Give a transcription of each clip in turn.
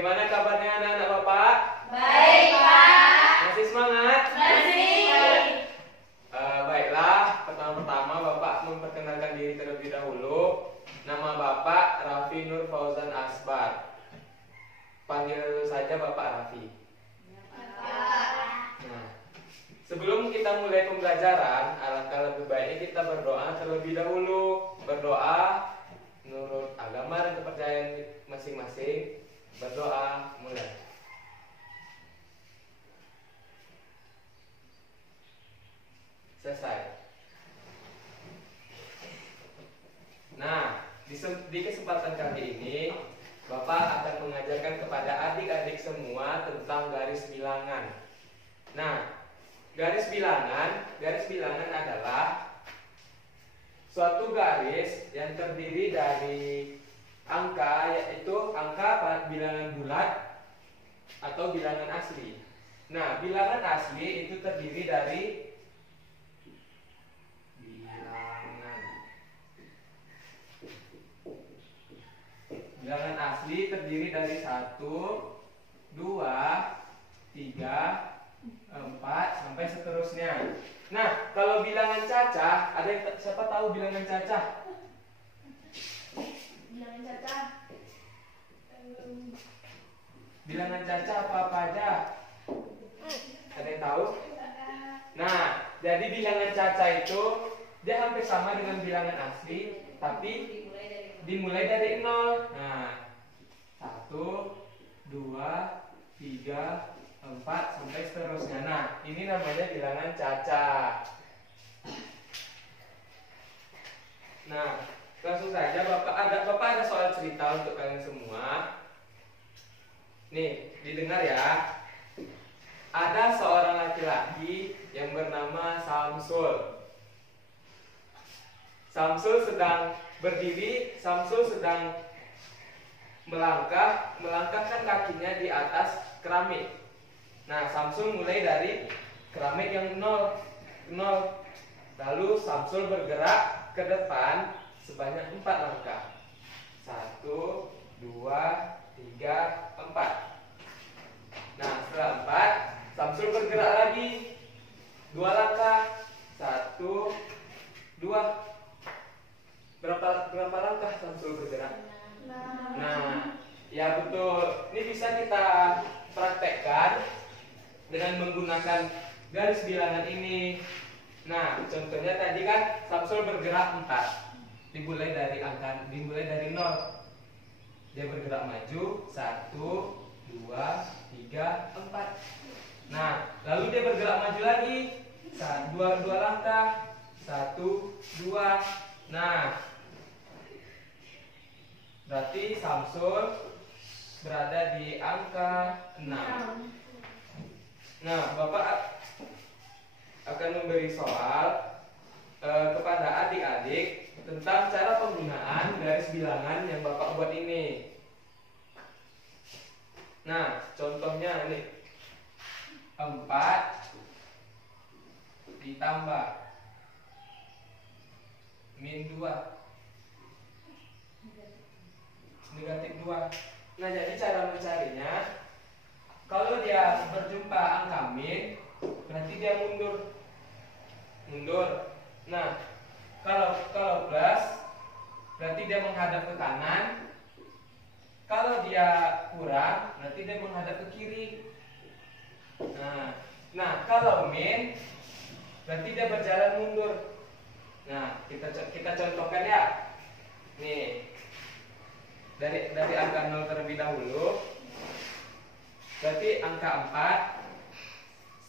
Bagaimana kabarnya anak-anak Bapak? Baik, Pak. Masih semangat? Masih. Baiklah, pertama-tama Bapak memperkenalkan diri terlebih dahulu. Nama Bapak Raffi Nur Fauzan Asbar. Panggil saja Bapak Raffi. Nah, sebelum kita mulai pembelajaran, alangkah lebih baiknya kita berdoa terlebih dahulu. Berdoa menurut agama dan kepercayaan masing-masing. Berdoa, mulai. Selesai. Nah, di kesempatan kali ini Bapak akan mengajarkan kepada adik-adik semua tentang garis bilangan. Nah, garis bilangan adalah suatu garis yang terdiri dari angka, yaitu angka bilangan bulat atau bilangan asli. Nah, bilangan asli itu terdiri dari bilangan asli terdiri dari 1, 2, 3, 4 sampai seterusnya. Nah, kalau bilangan cacah, ada yang siapa tahu bilangan cacah? Bilangan cacah. Bilangan cacah apa aja? Ada yang tahu? Nah, jadi bilangan cacah itu dia hampir sama dengan bilangan asli, tapi dimulai dari 0. Nah, 1, 2, 3, 4 sampai seterusnya. Nah, ini namanya bilangan cacah. Nah, langsung saja Bapak ada soal cerita untuk kalian semua. Nih, didengar ya. Ada seorang laki-laki yang bernama Samsul. Samsul sedang berdiri, Samsul sedang melangkahkan kakinya di atas keramik. Nah, Samsul mulai dari keramik yang 0. Lalu Samsul bergerak ke depan sebanyak 4 langkah. 1, 2, 3, 4. Nah, setelah 4, Samsul bergerak lagi 2 langkah. 1, 2. Berapa langkah Samsul bergerak? Nah, ya betul. Ini bisa kita praktekkan dengan menggunakan garis bilangan ini. Nah, contohnya tadi kan Samsul bergerak 4. Dimulai dari 0. Dia bergerak maju 1, 2, 3, 4. Nah, lalu dia bergerak maju lagi 2 langkah. 1, 2. Nah, berarti Samsul berada di angka 6. Nah, Bapak akan memberi soal kepada adik-adik tentang cara penggunaan garis bilangan yang Bapak buat ini. Nah, contohnya ini 4 ditambah min 2 negatif 2. Nah, jadi cara mencarinya, kalau dia berjumpa angka min, berarti dia mundur. Nah, kalau plus, berarti dia menghadap ke kanan. Kalau dia kurang, berarti dia menghadap ke kiri. Nah, kalau min, berarti dia berjalan mundur. Nah, kita contohkan ya. Nih, dari angka 0 terlebih dahulu. Berarti angka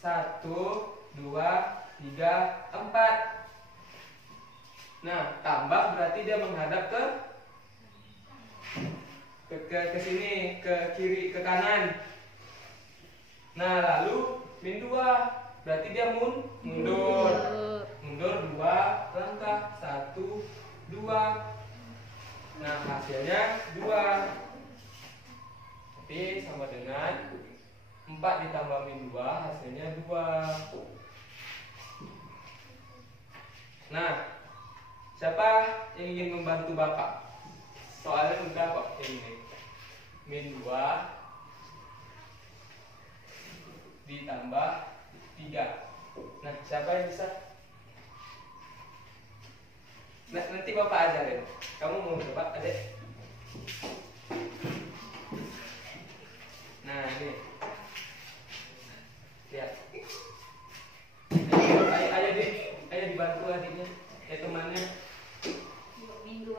4. 1, 2, 3, 4. Nah, tambah berarti dia menghadap ke sini, ke kiri, ke kanan. Nah, lalu min 2 berarti dia mundur 2 langkah. 1, 2. Nah, hasilnya 2. Tapi sama dengan 4 ditambah min 2, hasilnya 2. Nah, siapa yang ingin membantu Bapak? Soalnya mudah kok ini. Min 2 ditambah 3. Nah, siapa yang bisa? Nah, nanti Bapak ajarin. Kamu mau coba, Adek? Nah, ini. Lihat. Ayo dibantu adiknya. Temannya. Min 2.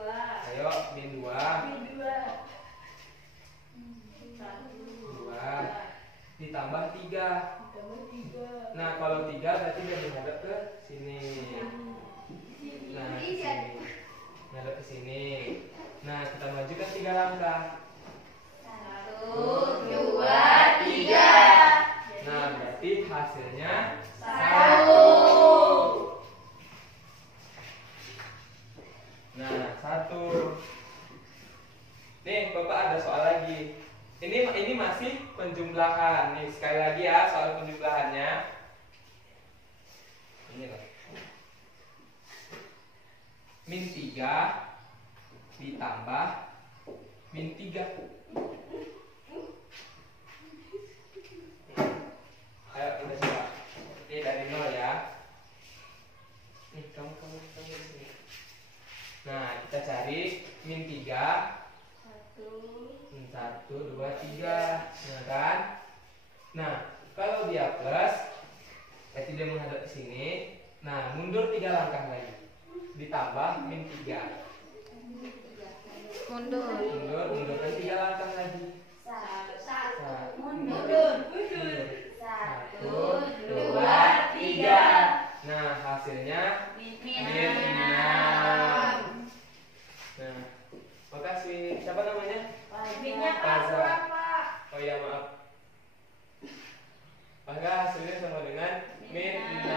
Ayo, min 2. Min 2. 2 ditambah 3. Ditambah 3. Nah, kalau 3 berarti dia menghadap ke sini. Nah, ke sini. Menghadap ke sini. Nah, kita majukan 3 langkah. 1, 2, 3. Nah, berarti hasilnya 1. Nah, 1. Nih, Bapak ada soal lagi. Ini masih penjumlahan. Nih, sekali lagi ya soal penjumlahannya. Ini loh. Min 3 ditambah min 3. Ayo kita coba. Ini dari 0 ya. Nih, kamu di sini. Nah, kita cari min 3. 1, 2, 3. Nah kan? Nah, kalau dia plus, berarti dia menghadap ke sini. Nah, mundur 3 langkah lagi. Ditambah min 3. Mundurkan 3 langkah lagi. 1. Mundur. 1, 2, 3. Nah, hasilnya Min min 6. 6. Nah, makasih. Siapa namanya? Minnya Faza. kurang, Pak. Oh iya, maaf. Maka hasilnya sama dengan min 6.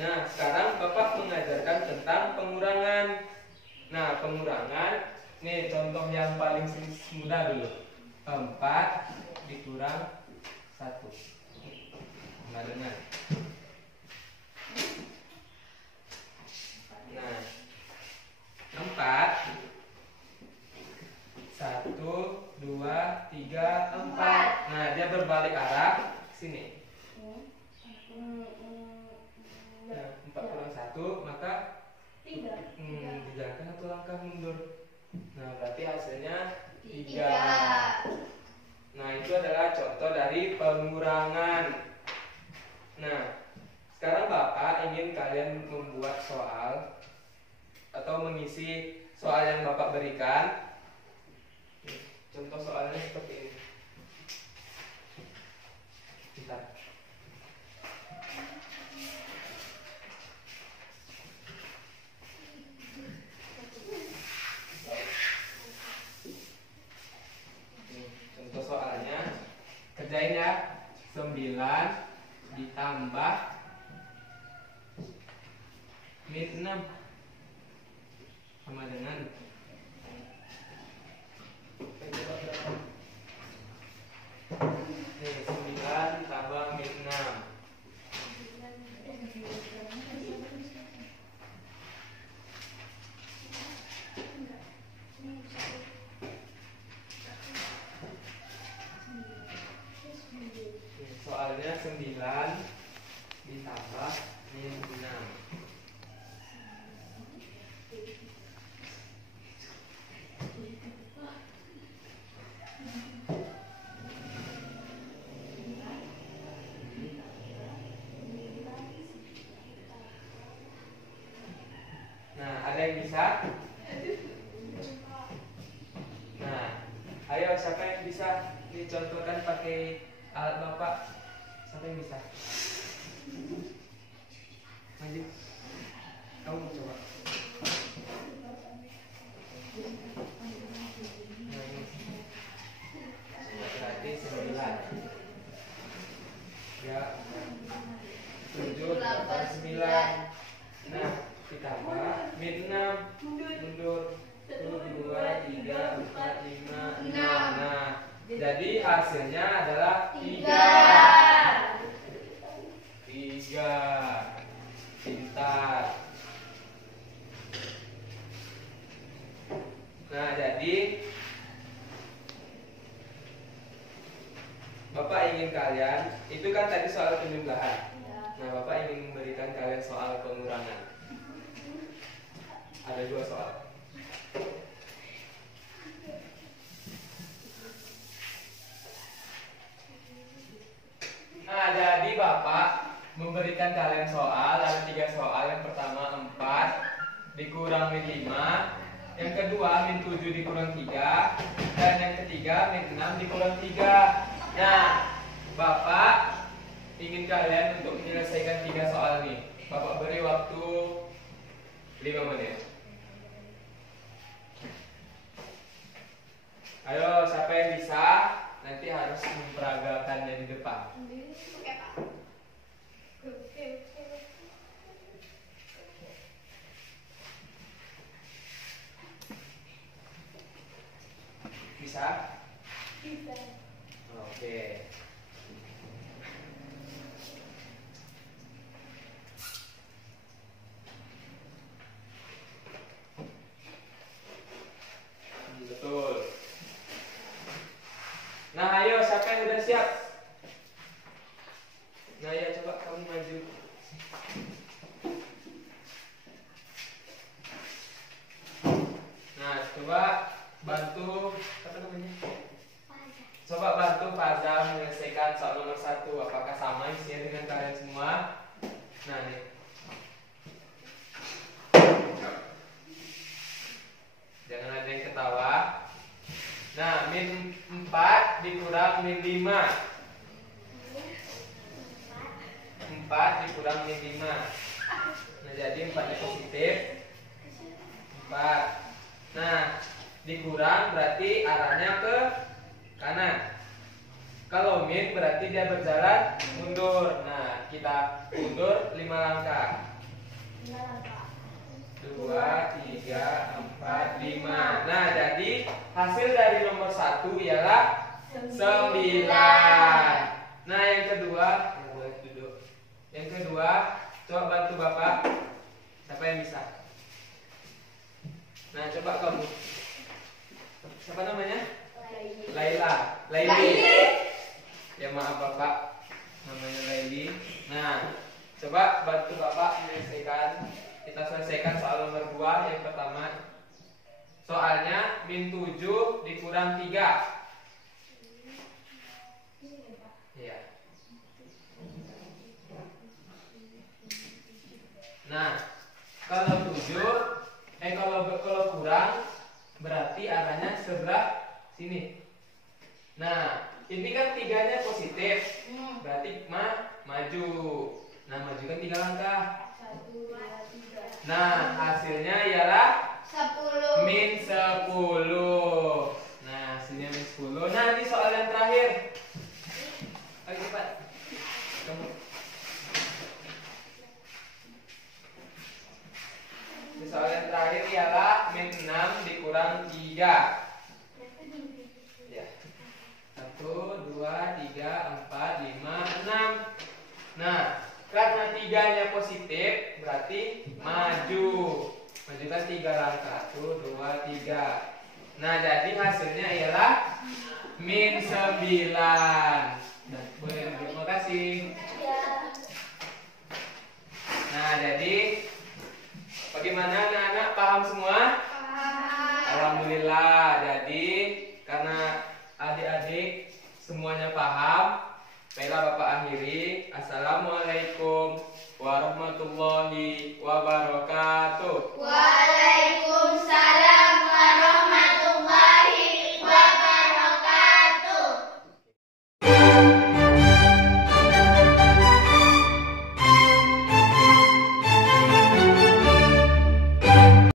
Nah, sekarang Bapak mengajarkan tentang pengurangan. Nah, pengurangan, nih contoh yang paling mudah dulu. 4 dikurang 1. Nah, dengan. Nah, 4. 1, 2, 3, 4. Nah, dia berbalik arah ke sini. Nah, 4 kurang 1, maka 3. dijalankan 1 langkah mundur. Nah, berarti hasilnya 3. 3. Nah, itu adalah contoh dari pengurangan. Nah, sekarang Bapak ingin kalian membuat soal atau mengisi soal yang Bapak berikan. Contoh soalnya seperti ini. Bentar. Contoh soalnya, kerjain ya. 9 ditambah min 6 sama dengan nih, 9 ditambah min 6. Soalnya 9 ditambah min 6. Nah, ada yang bisa? Nah, ayo siapa yang bisa dicontohkan pakai alat Bapak? Siapa yang bisa? Maju. Kamu mau coba? Nah, ini. Berarti 9. Ya. 7, 8, 9. Nah, ditambah min 6. Mundur. 1, 2, 3, 4, 5, 6. Nah, jadi hasilnya adalah 3. 3. Pintar. Nah, jadi Bapak ingin kalian, itu kan tadi soal penjumlahan. Ya. Nah, Bapak ingin memberikan kalian soal pengurangan. Ada 2 soal. Nah, jadi Bapak memberikan kalian soal, ada 3 soal. Yang pertama 4 dikurang min 5, yang kedua min 7 dikurang 3, dan yang ketiga min 6 dikurang 3. Nah, Bapak ingin kalian untuk menyelesaikan 3 soal ini. Bapak beri waktu 5 menit. Ayo, siapa yang bisa? Nanti harus memperagakannya di depan. Bisa? Bisa. Oke. Betul. Nah, ayo siapa yang udah siap? Nah, ya coba kamu maju. Nah, coba bantu apa namanya? Coba bantu Faza menyelesaikan soal nomor 1. Apakah sama isinya dengan kalian semua? Nah, nih. Jangan ada yang ketawa. Nah, min 4 dikurang min 5. 4 dikurang min 5. Nah, jadi 4-nya positif. 4. Nah, dikurang berarti arahnya ke kanan. Kalau min berarti dia berjalan mundur. Nah, kita mundur 5 langkah. 2, 3, 4, 5. Nah, jadi hasil dari nomor 1 ialah 9. Nah, yang kedua, boleh duduk. Yang kedua, coba bantu Bapak. Siapa yang bisa? Nah, coba kamu. Siapa namanya? Laila. Laili. Ya, maaf Bapak. Namanya Laili. Nah, coba bantu Bapak menyelesaikan. Kita selesaikan soal nomor 2. Yang pertama, soalnya min 7 dikurang 3. Iya. Nah, kalau 7 kalau kurang berarti arahnya sebelah sini. Nah, ini kan 3-nya positif. Berarti maju. Nah, maju kan 3 langkah. 1, 2, 3. Nah, hasilnya ialah 10. min 10. Nah, hasilnya min 10. Nah, ini soal yang terakhir. Ayo cepat. Kamu. Ini soal yang terakhir ialah min 6 dikurang 3. Ya. 1, 2, 3, 4, 5, 6. Nah, karena 3-nya positif berarti maju. Majukan 3 langkah. 1, 2, 3. Nah, jadi hasilnya ialah min 9. Nah, boleh duduk. Terima kasih. Nah, jadi bagaimana anak-anak, paham semua? Alhamdulillah. Jadi karena adik-adik semuanya paham, baiklah Bapak akhiri. Assalamualaikum warahmatullahi wabarakatuh. Waalaikumsalam.